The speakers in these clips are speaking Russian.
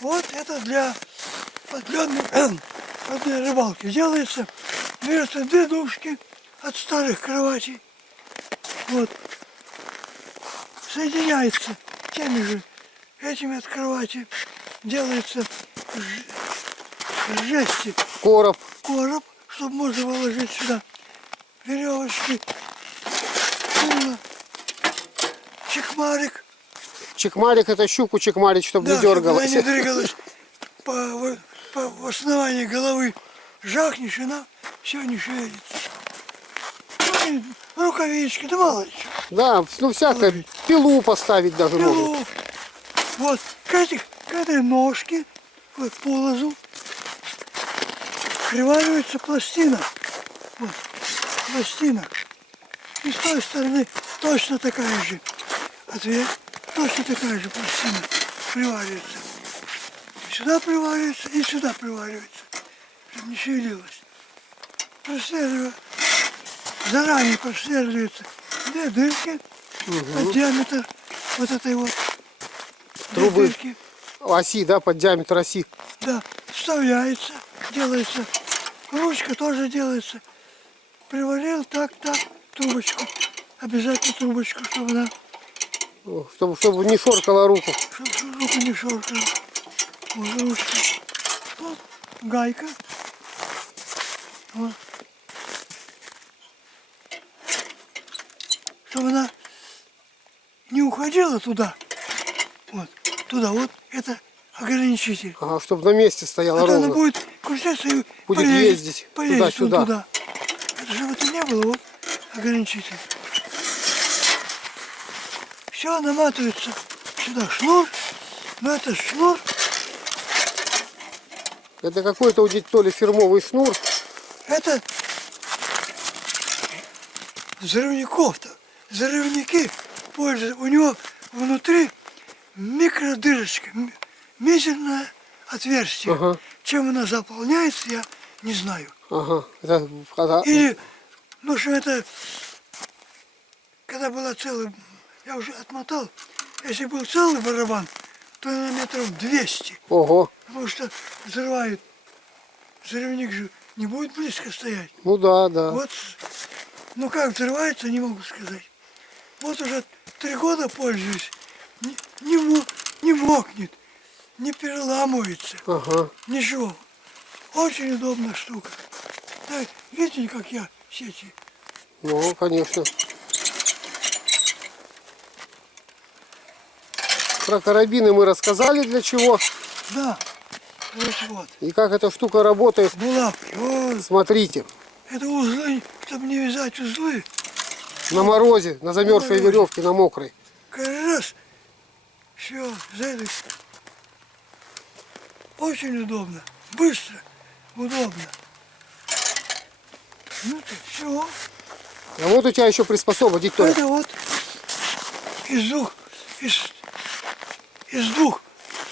Вот это для подледной рыбалки делается. Берется две дужки от старых кроватей. Вот. Соединяется теми же этими от кровати. Делается жести. Короб. Короб, чтобы можно положить сюда веревочки. Чекмарик. Чекмарик — это щуку чекмарить, чтобы Да, не дергалась. чтобы она не двигалась по основанию головы. Жахнешь, она все не шевелится. Ну, и рукавички, да мало ли что. Да, ну всякое. Пилу поставить даже можно. Пилу. Вот, к этой ножке, вот полозу, приваривается пластина. Вот, пластина. И с той стороны точно такая же. Ответ, точно такая же пластина приваривается. Сюда приваривается и сюда приваривается, чтобы не шевелилось. Заранее просверливаются две дырки под диаметр вот этой вот Трубы. дырки. Оси, да, под диаметр оси. Да, вставляется, делается. Ручка тоже делается. Приварил так, трубочку. Обязательно трубочку, чтобы она, Чтобы не шоркала руку. чтобы руку не шоркала. Вот ручка. Вот гайка. Вот. Чтобы она не уходила туда. Вот. Туда. Вот это ограничитель. Ага, чтобы на месте стояла А то она ровно. будет крутиться и Будет ездить полезет туда-сюда. туда. Это чтобы это не было, вот ограничитель. Все наматывается сюда шнур. Но это шнур. Это какой-то у дяди Толи фирмовый шнур. Это взрывников-то. Взрывники пользуются. У него внутри микродырочка, мизерное отверстие. Ага. Чем она заполняется, я не знаю. Ага. Или, ну что это, когда была целая, я уже отмотал, если был целый барабан, то на метров 200. Ого. Потому что взрывают, взрывник же не будет близко стоять. Ну да, да. Вот, ну как взрывается, не могу сказать. Вот уже 3 года пользуюсь, не мокнет, не переламывается, Ага. ничего. Очень удобная штука. Да, видите, как я сети? Ну, конечно. Про карабины мы рассказали, для чего. Да, вот. И как эта штука работает. Булавки, вот. Смотрите. Это узлы, чтобы не вязать узлы. На морозе, на замерзшей морозе. веревке, на мокрой. Каждый раз. Все, зайдешь. Очень удобно. Быстро, удобно. Ну то все. А вот у тебя еще приспособа, дядя Толя. Это вот из двух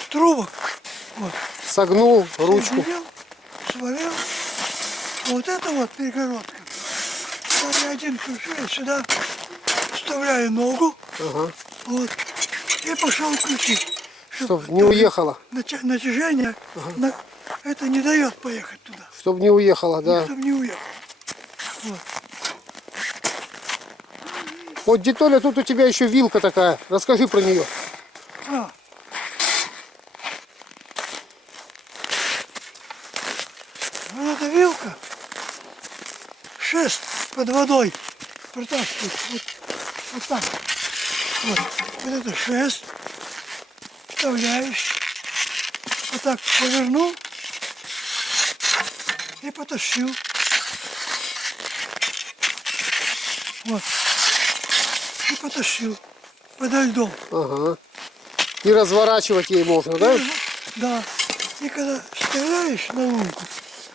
трубок. Вот. Согнул ручку. Соединил, сварил. Вот это вот перегородка. Вот я один кручу, сюда вставляю ногу. Ага. Вот. И пошел крутить. Чтоб не уехала. Натяжение это не дает поехать туда. Чтоб не уехала, да. Чтобы не уехал. Вот. Вот, дядя Толя, тут у тебя еще вилка такая. Расскажи про нее. Вот эта вилка, шест под водой протаскивает. Вот так. Вот это шест. Вставляешь. Вот так повернул и потащил. Вот. И потащил подо льдом. Ага. И разворачивать ей можно, да? Да. И когда стреляешь на лунку,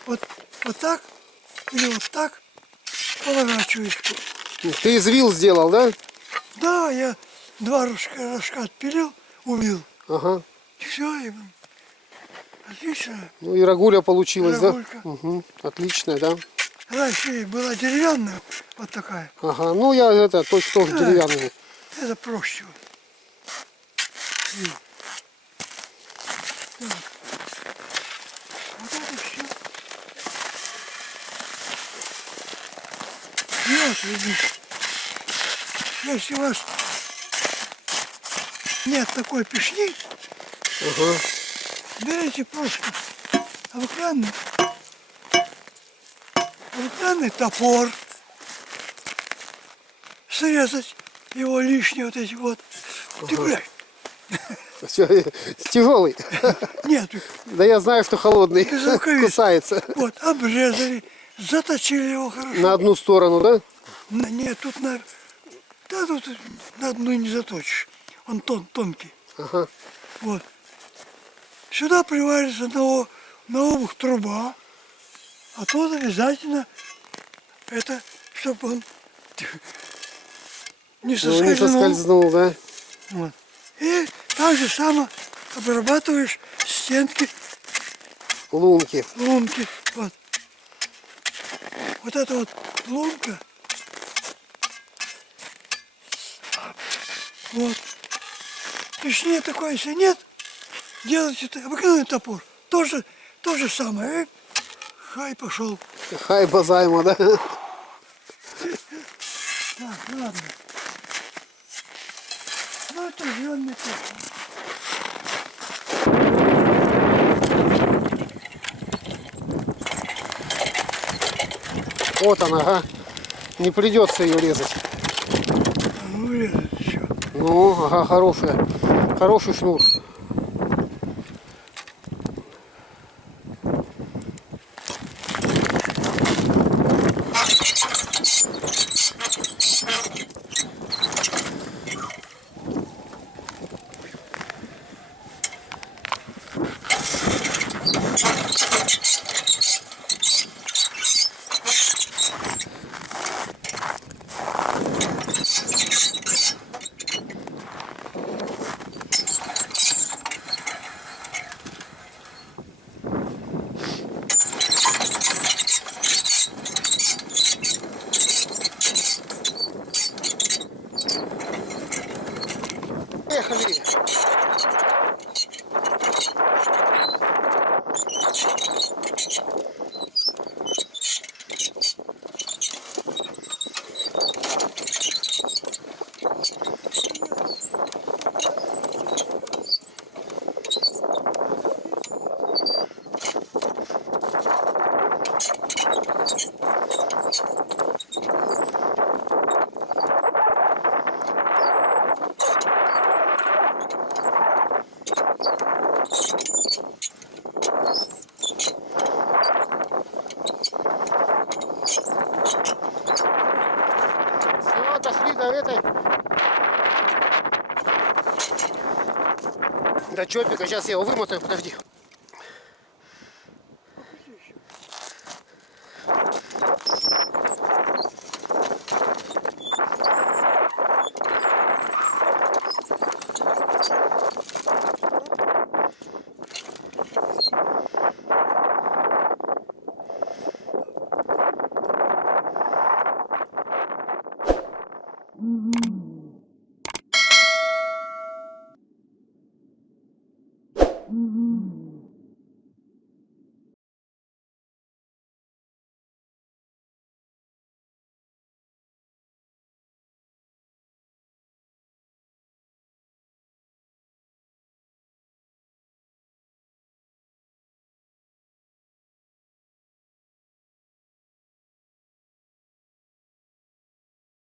вот так или вот так поворачиваешь. Ты из вил сделал, да? Да, я 2 рожка отпилил, убил. Ага. Все, и отлично. Ну и рагуля получилась, Рагулька. да? Угу. Отличная, да? Раньше была деревянная, вот такая. Ага. Ну я это точно тоже деревянный. Это проще. Вот. Вот, видите. Если у вас нет такой пешни, Ага. берите просто обыкновенный топор, срезать его лишние вот эти вот. Ты гуляй. Тяжелый. Нет, Да я знаю, что холодный. без рукавиц. Кусается. Вот, обрезали, заточили его хорошо. На одну сторону, да? Нет, тут на одну не заточишь. Он тонкий. Ага. Вот. Сюда приварится на обух труба. А тут обязательно это, чтобы он не Ну, не соскользнул. соскользнул, да? Вот. И так же само обрабатываешь стенки, Лунки. лунки. Вот. Вот эта вот лунка. Вот. Пешни такой, если нет, делайте обыкновенный топор. То же самое. И хай пошел. Хайба займа, да? Так, ладно. Ну это жжённый топор. Вот она, ага. Не придется ее резать. Ну, резать еще. Ну, ага, хорошая. Хороший шнур. Поехали. Все, дошли до этой. До чопика. Сейчас я его вымотаю, подожди.